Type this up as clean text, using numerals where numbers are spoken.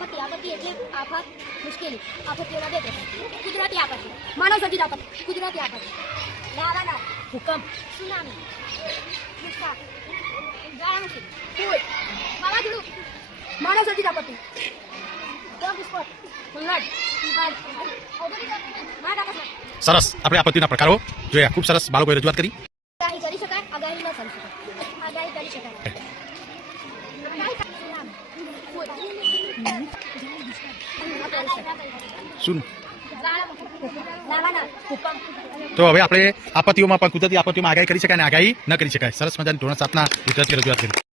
આપત્તિ એટલે આફત, મુશ્કેલી. આપત્તિઓના બે પ્રકાર: કુદરતી આપત્તિ, માનવ સર્જિત આપત્તિ. કુદરતી આપત્તિ: વાવાઝોડા, ભૂકંપ, સુનામી, દુષ્કાળ, જ્વાળામુખી, પૂર, વાવાઝોડું. માનવ સર્જિત આપત્તિ: બોમ્બ વિસ્ફોટ, ફ્લડ, બાઢ, ઔદ્યોગિક અકસ્માત. સરસ. આપણે આપત્તિના પ્રકારો જોયા. ખૂબ સરસ બાળકોએ રજૂઆત કરી. આગાહી કરી શકાય, આગાહી ન કરી શકાય. આગાહી કરી શકાય. શું લાવાના, ભૂકંપ. તો હવે આપણે આપત્તિઓમાં પણ કુદરતી આપત્તિઓમાં આગાહી કરી શકાય અને આગાહી ન કરી શકાય. સરસ મજાની ધોરણ 7ના વિદ્યાર્થીઓ રજૂઆત કરી.